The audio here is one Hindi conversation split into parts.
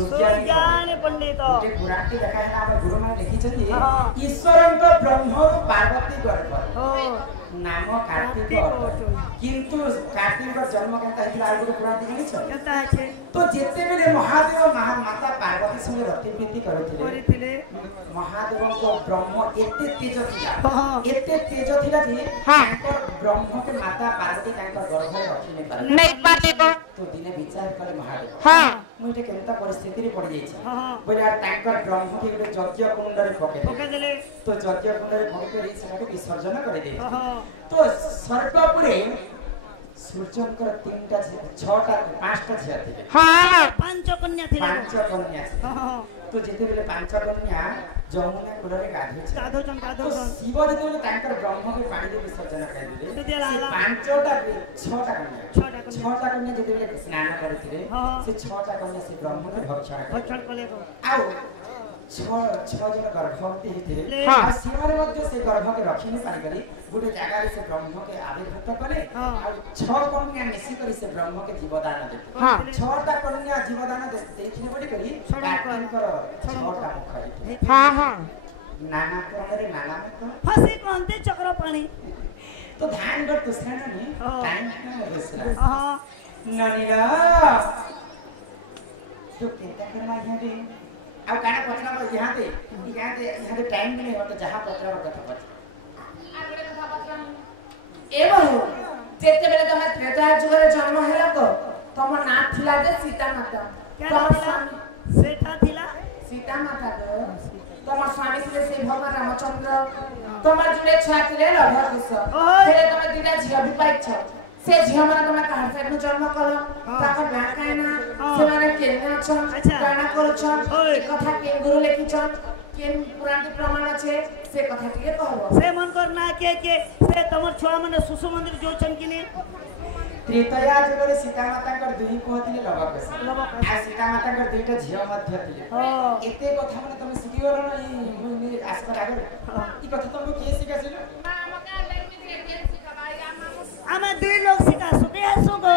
सुज्ञानी पंडित गोटे पुराण टी देखा है हम गुरु माने लिखि छथि ईश्वरन को ब्रह्म पार्वती गर्भ नाम कार्तिक किंतु कार्तिक जन्म केता हिला आ गुरु पुराण टी छ केता है तो जेते बेले महादेव माता पार्वती संगे रति प्रीति करथिले महादेव को ब्रह्म एते तेज थिला जे तांकर ब्रह्म के माता पार्वती तांकर गर्भ में रखि नहीं पारे तो दिने विचार करे महादेव मुझे केनता परिस्थिति रे पड़ जाई छ बोले यार तांकर ब्रह्म के एक यज्ञ कुंड रे पके देले तो यज्ञ कुंड रे पके करी सेटा के विसर्जन करे दे तो स्वर्गपुरे सूर्यंकर 3टा 6टा 5टा झिया थिले पांच कन्या थिले 5 कन्या तो जेते बेले 5 कन्या जमुना कूल रे गाधोचन शिव जेते तांकर ब्रह्म के पानी रे विसर्जन करे दिले 5टा 6टा कन्या जेते बेले स्नान करथिले से 6टा कन्या से ब्रह्म के भक्षण कले आउ 6 जन गर्भवती हेतिले आ सीमारे मध्ये से गर्भ के रखिने पारी करी गुटे जगह रे से ब्रह्म के आविर्भूत कले आ 6 कन्या मिसी करी से ब्रह्म के जीवदान देते 6टा कन्या जीवदान देथिने पड़ी करी कार्तिकर 6टा मुख हेति नाना क्रम रे नाना मुख फसी कोनते चक्र पानी तो ध्यान कर तो श्रेणी टाइम में होसला ननीरा तो केता करना है अब काना पचना पर यहां दे टाइम भी नहीं होता जहां पचरा पर कथा पच आगरे कथा पचन एवं जेते बेले तमे त्रेता जुगरे जन्म हैला तो तम ना थिला जे सीता माता तम स्वामी सेठा थिला सीता माता को तम स्वामी थिले से भगवान रामचंद्र तम जुले छा थिले लभकुश थिले तमे दिना झिया भी पाइछ से झिया माने तमे कहां से जन्म कलो ताका ना कायना से माने केना छ काना करो छ कथा के गुरु लेखि छ केन पुराण प्रमाण छे से कथा टिके कहबो से मन करना के से तमर छुआ माने सुसु मंदिर जो चनकिने त्रेतया जुगरे सीता माता कर दुई कहथिले लभकुश आ सीता माता कर दुईटा झिया मध्य थिले एते कथा माने तमे सिखि गलो न ई आसकर आगर ई कथा तमे के सिखासिल हमका लेमी के सिखाबाई आमा दुई लोग सिखा सुके आसो गो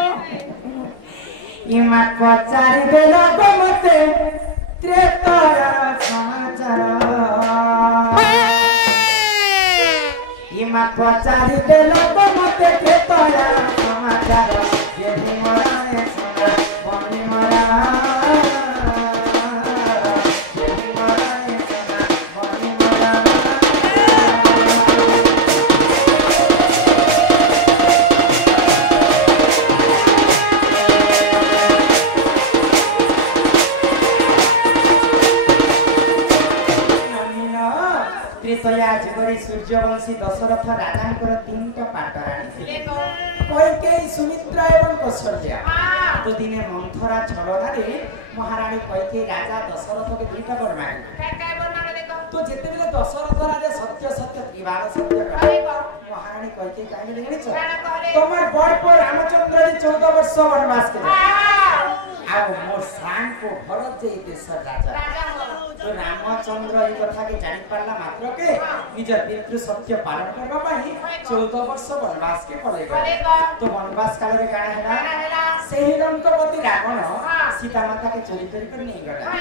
इमा पचारि देलो मते त्रेतया समाचार इमा पचारि देलो मते त्रेतया समाचार ये मराने सुना बनी मरा ये मराने सुना बनी मरा त्रेतया जुगरे सूर्यवंशी दशरथ राजांकर 3टा पाटराणी थिले कैकेयी सुमित्रा एवं कौशल्या तो दिने मंथरा छलना रे महारानी कैकेयी राजा दशरथ के 2टा वर मांगे काय वर मांगे देखो तो जेते बेले दशरथ राजा सत्य सत्य त्रिवार सत्य करे महारानी कैकेयी काहे लेगनी छ तोमर बड़ पर रामचंद्र जी 14 वर्ष वनवास के आ मोर शान को भरत जे देश राजा तो रामचंद्र ई कथा के जानि पारला मात्र के निज पितृ सत्य पालन करबा पई 14 वर्ष वनवास के पड़े तो वनवास काल रे काना हैला सेही रंकपति रावण सीता माता के चोरी कर नहीं गला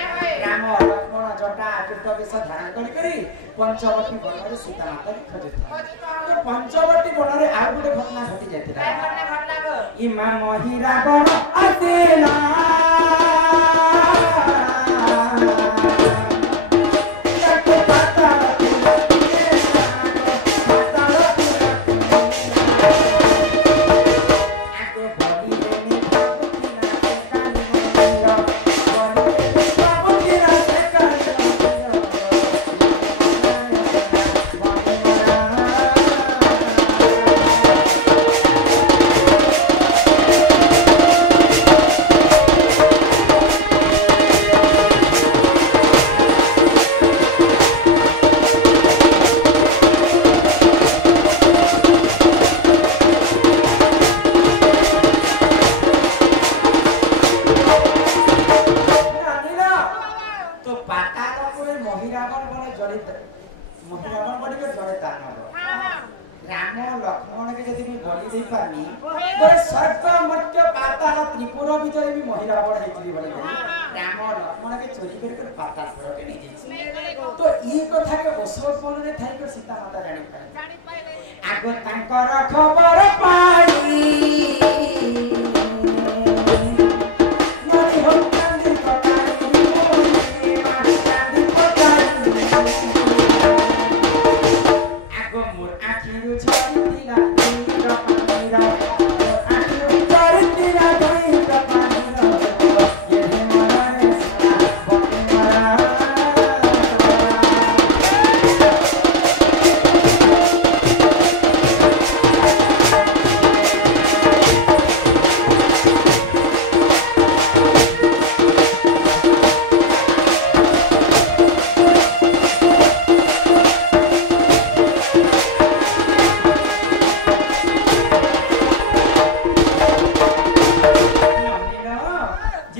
राम लक्ष्मण जटा आकृत वेश धारण करी पंचवटी वन रे सीता माता के खोजता तो पंचवटी वन रे आ गुटे घटना घटी जायतिला काय घटना गो इमा मही रावण आसेला पानी गोरे स्वर्ग मर्त्य पाताल त्रिपुर विजय भी महिला बड़ हेतरी बोले राम लक्ष्मण के चोरी कर पाताल पुर के नहीं दैछि तो ई कथा के ओसो कोन रे थाई कर सीता माता जानि पाए आगो तांकर खबर पाई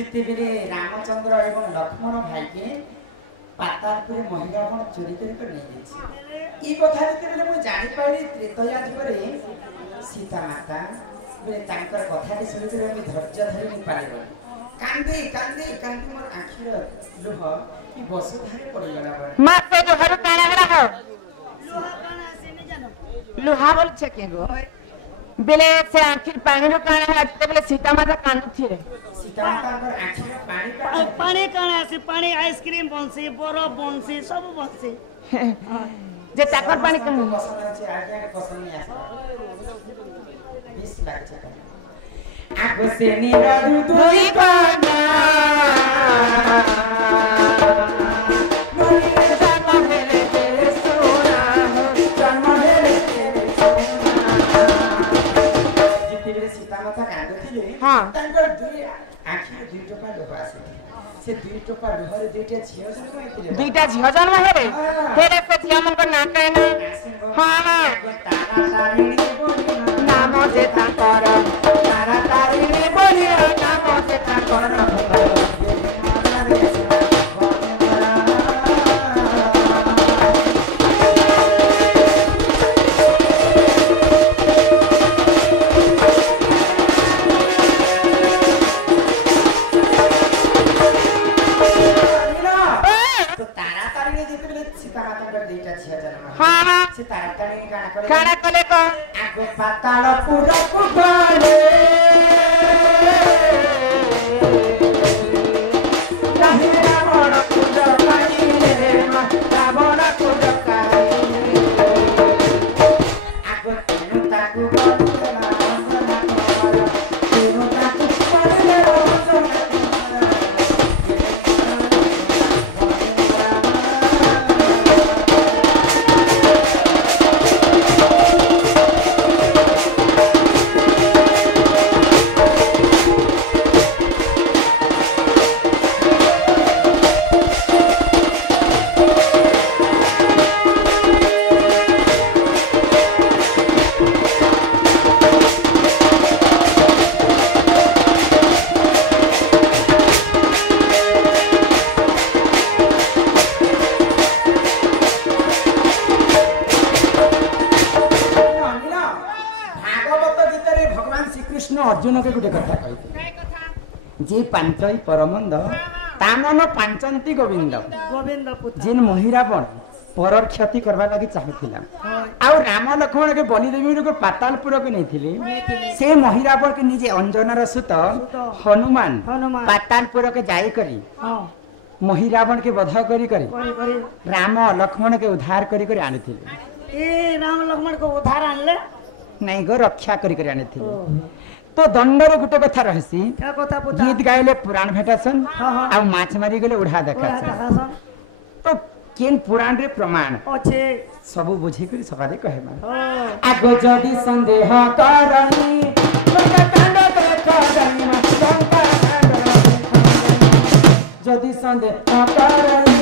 रामचंद्र एवं लक्ष्मण भाई के पातालपुर महिला बण चोरी कर नहीं दैछि ई कथा जेतेबेले मु जानि पाइली त्रेतया जुगरे सीता माता बेले तांकर कथा के सुनि कर हम धैर्य धरि नि पाले कांदे कांदे कांदे मोर आखिर लुह ई बसुधारे पड़ी गला बड़ मां से जो हर काना हरा हो लोहा काना से नहीं जानो लुहा बोल छे के गो बेले से आखिर पानी रो काना हरा ते बेले सीता माता कांदु थिरे सीता माता पर आखिर पानी का पानी काना से पानी आइसक्रीम बनसी बरफ बनसी सब बनसी जे ताकर पानी कम पसंद আছে आगे पसंद नहीं आसे 20 लाख টাকা आगो से निरादु दुई काना हां तांकर दुई आखिर दुई टोपा लोहा आसे से दुई टोपा लोहारे दुईटा झियो जन माइतिले दुईटा झियो जन्म हेरे हेरे से झियो मन को ना कहना हां तारा तारिणी बोली नाम जे ताकर तारा तारिणी बोली नाम जे ताकर हां से तारा तारिणी काना कले को आगो पाताल पुरा पुगाले राहिरा बड़ पूजा काईले रावण पूजा काईले आगो तेनु ताकु बंदना बंदना कर तेनु ताकु बंदना बंदना अर्जुन के गुटे कथा कहि जे पांचई परमंद तामन पांचंती गोविंद गोविंद पुत्र जिन महिरावण परर क्षति करबा लागि चाहथिला आ राम लक्ष्मण के बलि देवी को पातालपुर के नैथिले से महिरावण के निजे अंजनर सुत हनुमान पातालपुर के जाई करी हां महिरावण के वध करी करी राम लक्ष्मण के उद्धार करी करी आनिथिले ए राम लक्ष्मण को उद्धार आनले नहीं गो रक्षा करी करी आनिथिले तो दंडर गुटे कथा रहसी क्या कथा पुता गीत गाइले पुराण भेटासन हाँ। आ माछ मारी गेले उड़ा देखासन तो केन पुराण रे प्रमाण अच्छे सबु बुझी करी सकादे कहेमा हां आगो जदी संदेह करनी लंका कांड करे करनी लंका कांड जदी संदेह करनी